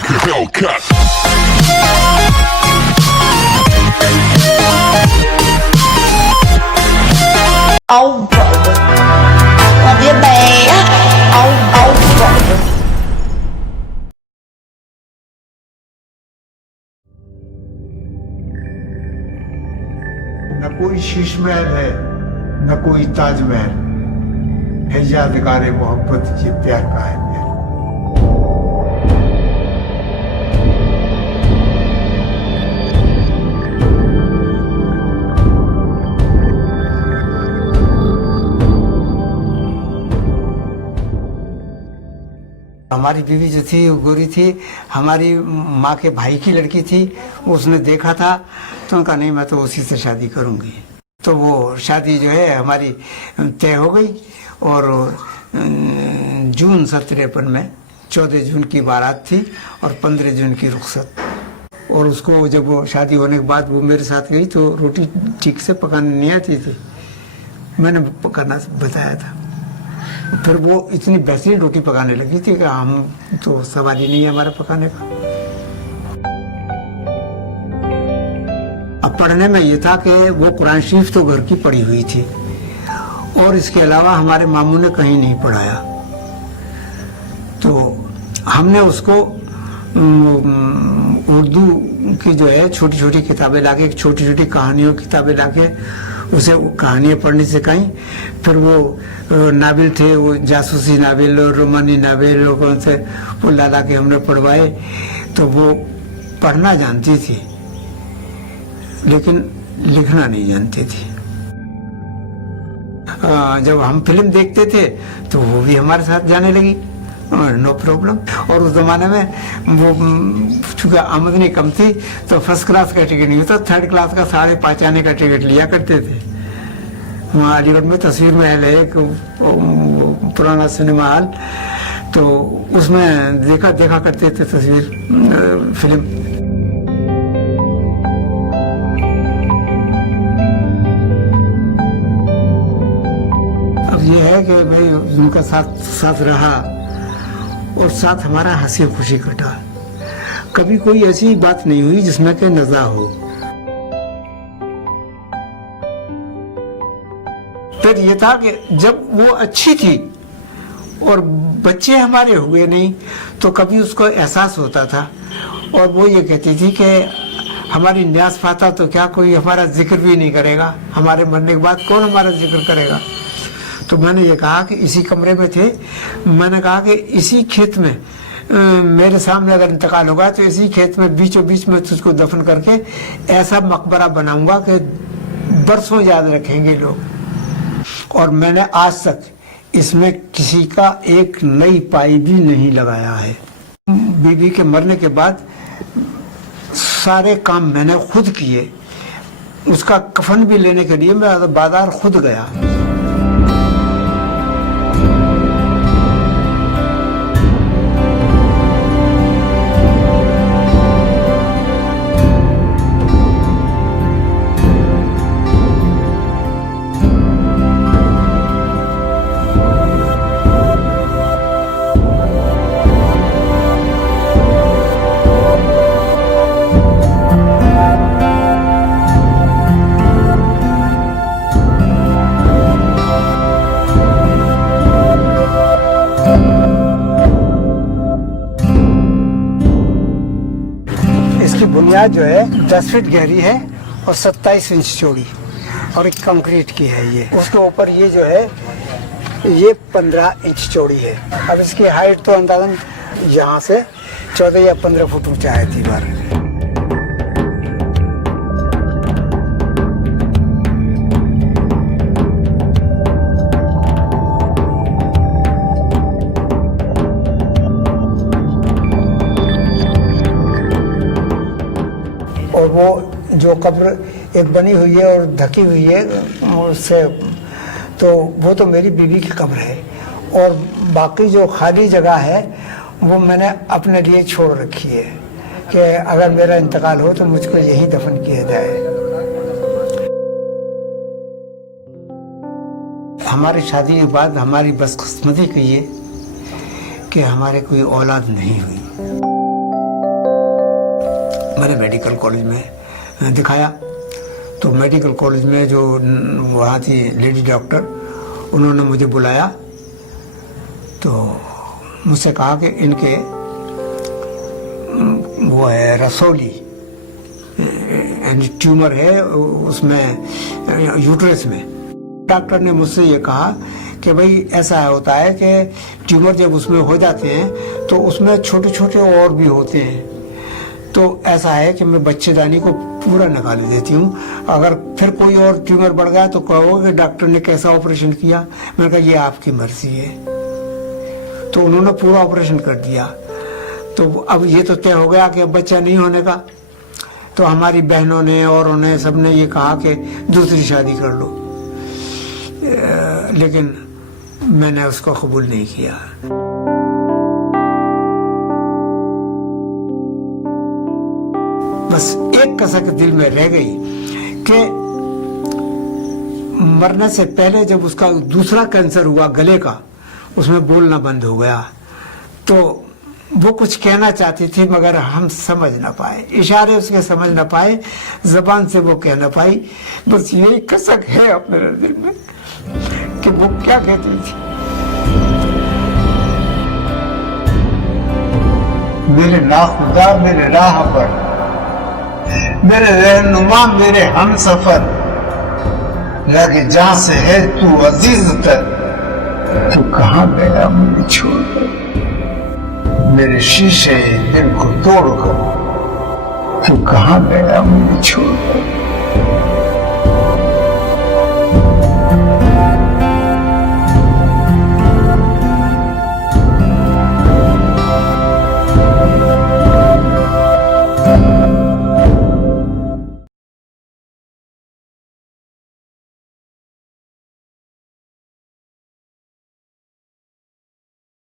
like a Hellcat. Oh, brother. Love you, babe. Oh, brother. न कोई शीश महल है न कोई ताजमहल है, यादगार मोहब्बत ये प्यार का है मेरा। हमारी बीवी जो थी वो गोरी थी, हमारी माँ के भाई की लड़की थी। उसने देखा था तो उनका नहीं, मैं तो उसी से शादी करूंगी। तो वो शादी जो है हमारी तय हो गई और जून 1953 में 14 जून की बारात थी और 15 जून की रुखसत। और उसको जब वो शादी होने के बाद वो मेरे साथ गई तो रोटी ठीक से पकाने नहीं आती थी, मैंने पकाना बताया था। फिर वो इतनी बेहतरीन रोटी पकाने लगी थी कि हम तो सवाल ही नहीं है हमारा पकाने का। अब पढ़ने में ये था कि वो कुरान शरीफ तो घर की पढ़ी हुई थी और इसके अलावा हमारे मामू ने कहीं नहीं पढ़ाया। तो हमने उसको उर्दू की जो है छोटी छोटी किताबें लाके, छोटी छोटी कहानियों की किताबें लाके उसे कहानियाँ पढ़नी सिखाई। फिर वो नावल थे, वो जासूसी नावल और रोमानी नावल और कौन से वो ला के हमने पढ़वाए। तो वो पढ़ना जानती थी लेकिन लिखना नहीं जानती थी। जब हम फिल्म देखते थे तो वो भी हमारे साथ जाने लगी, नो प्रॉब्लम। और उस जमाने में वो चूंकि आमदनी कम थी तो फर्स्ट क्लास का टिकट नहीं होता, थर्ड क्लास का 5.5 आने का टिकट लिया करते थे। वहाँ अलीगढ़ में तस्वीर महल है एक पुराना सिनेमा हॉल, तो उसमें देखा करते थे तस्वीर फिल्म। अब ये है कि भाई उनका साथ रहा और साथ हमारा हंसी खुशी कटा। कभी कोई ऐसी बात नहीं हुई जिसमें के नज़ा हो। फिर ये था कि जब वो अच्छी थी और बच्चे हमारे हुए नहीं तो कभी उसको एहसास होता था और वो ये कहती थी कि हमारी न्यास पाता तो क्या कोई हमारा जिक्र भी नहीं करेगा, हमारे मरने के बाद कौन हमारा जिक्र करेगा। तो मैंने ये कहा कि इसी कमरे में थे, मैंने कहा कि इसी खेत में मेरे सामने अगर इंतकाल होगा तो इसी खेत में बीचों बीच में तुझको दफन करके ऐसा मकबरा बनाऊंगा कि बरसों याद रखेंगे लोग। और मैंने आज तक इसमें किसी का एक नई पाई भी नहीं लगाया है। बीवी के मरने के बाद सारे काम मैंने खुद किए। उसका कफन भी लेने के लिए मैं बाजार खुद गया। बुनियाद जो है 10 फीट गहरी है और 27 इंच चौड़ी और एक कंक्रीट की है ये। उसके ऊपर ये जो है ये 15 इंच चौड़ी है। अब इसकी हाइट तो अंदाजन यहाँ से 14 या 15 फुट ऊंचा है दीवार। और वो जो कब्र एक बनी हुई है और ढकी हुई है उससे, तो वो तो मेरी बीवी की कब्र है। और बाकी जो खाली जगह है वो मैंने अपने लिए छोड़ रखी है कि अगर मेरा इंतकाल हो तो मुझको यहीं दफन किया जाए। हमारी शादी के बाद हमारी बदकिस्मती की ये कि हमारे कोई औलाद नहीं हुई। मैंने मेडिकल कॉलेज में दिखाया। तो मेडिकल कॉलेज में जो वहाँ थी लेडी डॉक्टर, उन्होंने मुझे बुलाया, तो मुझसे कहा कि इनके वो है रसौली यानी ट्यूमर है उसमें यूट्रस में। डॉक्टर ने मुझसे ये कहा कि भाई ऐसा होता है कि ट्यूमर जब उसमें हो जाते हैं तो उसमें छोटे छोटे और भी होते हैं, तो ऐसा है कि मैं बच्चेदानी को पूरा निकाल देती हूँ, अगर फिर कोई और ट्यूमर बढ़ गया तो कहोगे डॉक्टर ने कैसा ऑपरेशन किया। मैंने कहा ये आपकी मर्जी है। तो उन्होंने पूरा ऑपरेशन कर दिया। तो अब ये तो तय हो गया कि अब बच्चा नहीं होने का। तो हमारी बहनों ने और उन्हें सबने ये कहा कि दूसरी शादी कर लो, लेकिन मैंने उसको कबूल नहीं किया। बस एक कसक दिल में रह गई कि मरने से पहले जब उसका दूसरा कैंसर हुआ गले का, उसमें बोलना बंद हो गया। तो वो कुछ कहना चाहती थी मगर हम समझ ना पाए, इशारे उसके समझ ना पाए, जबान से वो कह ना पाई। बस यही कसक है अपने दिल में कि वो क्या कहती थी। मेरे नाखुदा मेरे राह पर, मेरे रहनुमा मेरे हम सफर, लगे जहां से है तू अजीज तर, तू कहाँ गया मुझे छोड़कर, मेरे शीशे दिल को तोड़कर, तू कहाँ गया मुझे छोड़कर।